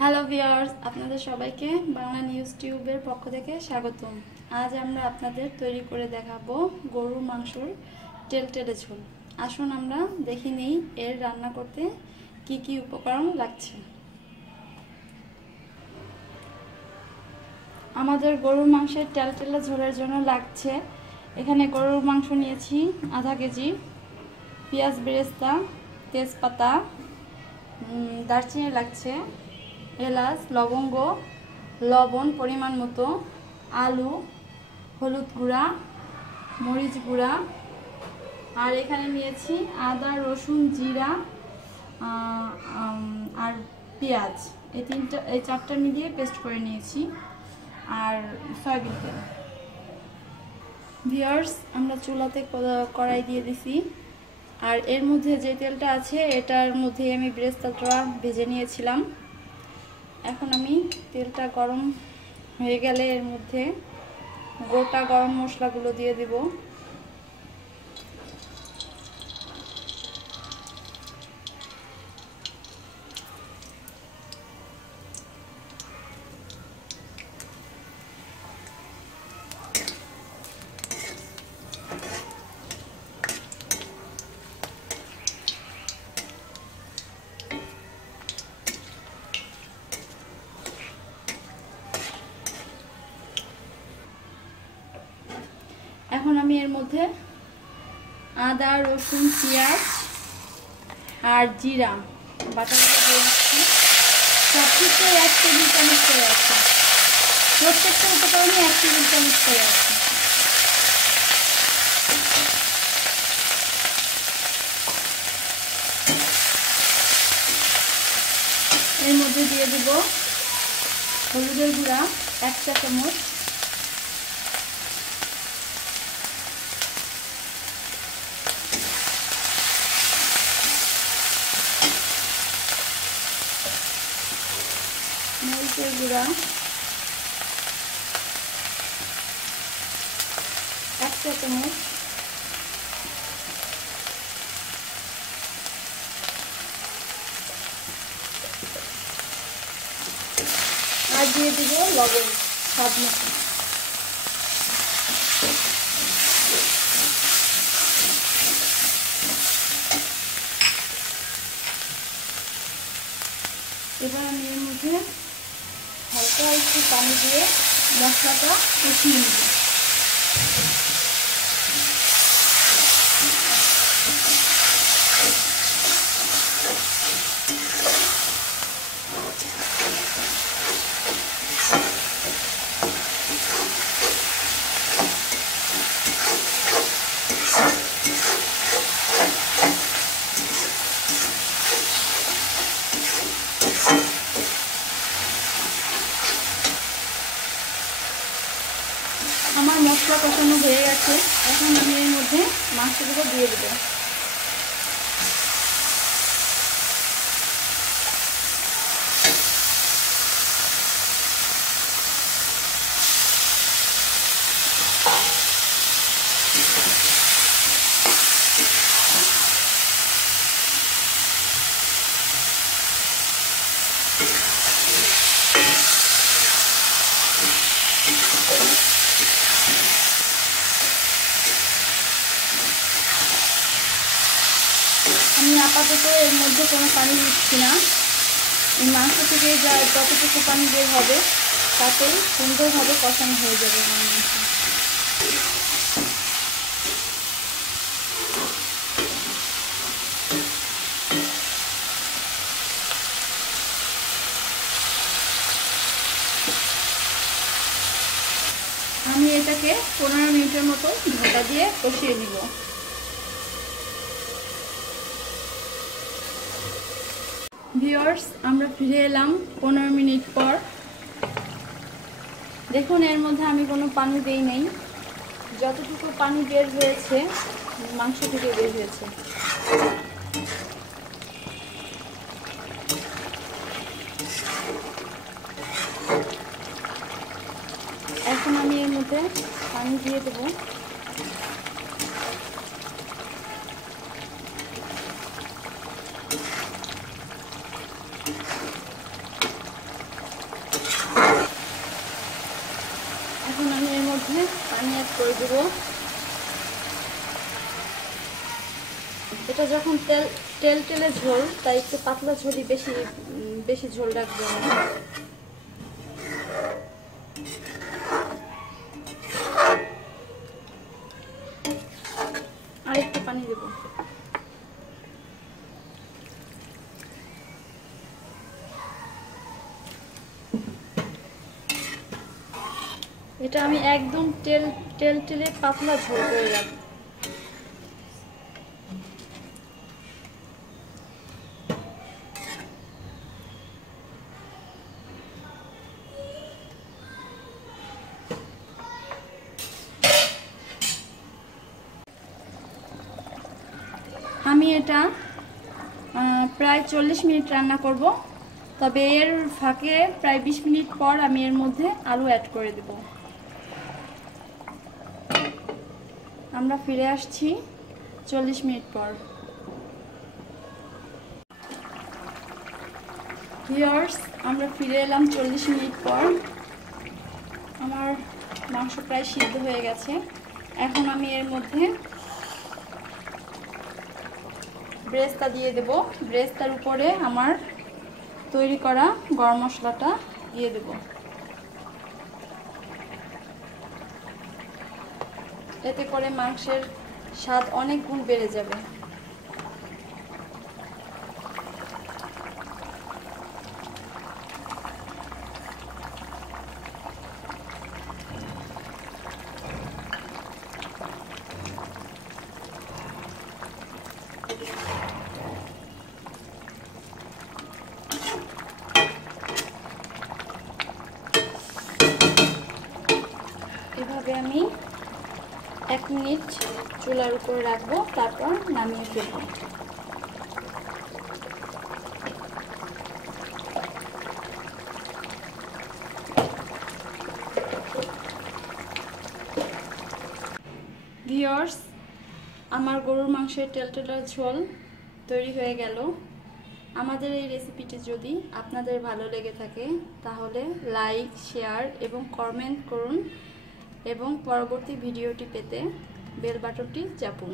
Hello viewers, আপনাদের সবাইকে Bangla news টিউবের পক্ষ থেকে স্বাগতম। আজ আমরা আপনাদের তৈরি করে দেখাবো গরুর মাংসর টেলটেলে ঝোল। আসুন আমরা দেখে নেই এর রান্না করতে কি কি উপকরণ লাগছে। আমাদের গরুর মাংসের টেলটেলে ঝোলের জন্য লাগছে এখানে গরুর মাংস নিয়েছি আধা কেজি, পেঁয়াজ বেরেস্তা, তেজপাতা, দারচিনি লাগছে, এলাচ, লবঙ্গ, লবণ পরিমাণ মতো, আলু, হলুদ গুঁড়া, মরিচ গুঁড়া, আর এখানে নিয়েছি আদা, রসুন, জিরা আর পেঁয়াজ। এই চারটা মিলিয়ে পেস্ট করে নিয়েছি, আর সয়াবিন তেল। ভিউয়ার্স, আমরা চুলাতে কড়াই দিয়ে দিছি, আর এর মধ্যে যে তেলটা আছে এটার মধ্যে আমি বেরেস্তাটা ভেজে নিয়েছিলাম। এখন আমি তেলটা গরম হয়ে গেলে এর মধ্যে গোটা গরম মশলাগুলো দিয়ে দেব। এখন আমি এর মধ্যে আদা, রসুন, পেঁয়াজ আর জিরা বাটাগুলো দিয়ে দিচ্ছি। সব কিছু 1 টেবিল চামচ করে আছে, প্রত্যেকটা উপকরণে 1 টেবিল চামচ করে আছে। এর মধ্যে দিয়ে দেব হলুদের গুঁড়া 1 চা চামচ, মরিচের গুঁড়া 1 চা চামচ, আর দিয়ে দিব লবণ স্বাদ মতো। এবার আমি এর মধ্যে হালকা একটু পানি দিয়ে মশলাটা কষিয়ে নেব। আমার মশলা কষানো হয়ে গেছে, এখন আমি এর মধ্যে মাংসগুলো দিয়ে দেব। আমি আপাতত এর মধ্যে কোনো পানি দিচ্ছি না। এই মাংস থেকে যতটুকু পানি বের হবে তাতেই সুন্দরভাবে কষানো হয়ে যাবে আমার মাংস। আমি এটাকে 15 মিনিটের মতো ঢাকা দিয়ে কষিয়ে নিব। ভিউয়ার্স, আমরা ফিরে এলাম 15 মিনিট পর। দেখুন, এর মধ্যে আমি কোনো পানি দেই নাই, যতটুকু পানি বের হয়েছে মাংস থেকে বের হয়েছে। এখন আমি এর মধ্যে পানি দিয়ে দেবো। এখন আমি এর মধ্যে পানি অ্যাড করে দেব। এটা যখন তেলে ঝোল, তাই একটু পাতলা ঝোলই বেশি ঝোল রাখবো আমি। আর একটু পানি দেব। এটা আমি একদম তেলে পাতলা ঝোল করে রাখবো। আমি এটা প্রায় 40 মিনিট রান্না করব, তবে এর ফাঁকে প্রায় 20 মিনিট পর আমি এর মধ্যে আলু অ্যাড করে দেব। আমরা ফিরে আসছি 40 মিনিট পর। ভিউয়ার্স, আমরা ফিরে এলাম 40 মিনিট পর। আমার মাংস প্রায় সিদ্ধ হয়ে গেছে। এখন আমি এর মধ্যে ব্রেস্তা দিয়ে দেব। ব্রেস্তার উপরে আমার তৈরি করা গরম মশলাটা দিয়ে দেব। এতে করে মাংসের স্বাদ অনেক গুণ বেড়ে যাবে। এভাবে আমি 1 মিনিট চুলার উপরে রাখবো, তারপর নামিয়ে ফেলবো। ভিউয়ার্স, আমার গরুর মাংসের তেলতেলা ঝোল তৈরি হয়ে গেল। আমাদের এই রেসিপিটি যদি আপনাদের ভালো লেগে থাকে তাহলে লাইক, শেয়ার এবং কমেন্ট করুন এবং পরবর্তী ভিডিওটি পেতে বেল বাটনটি চাপুন।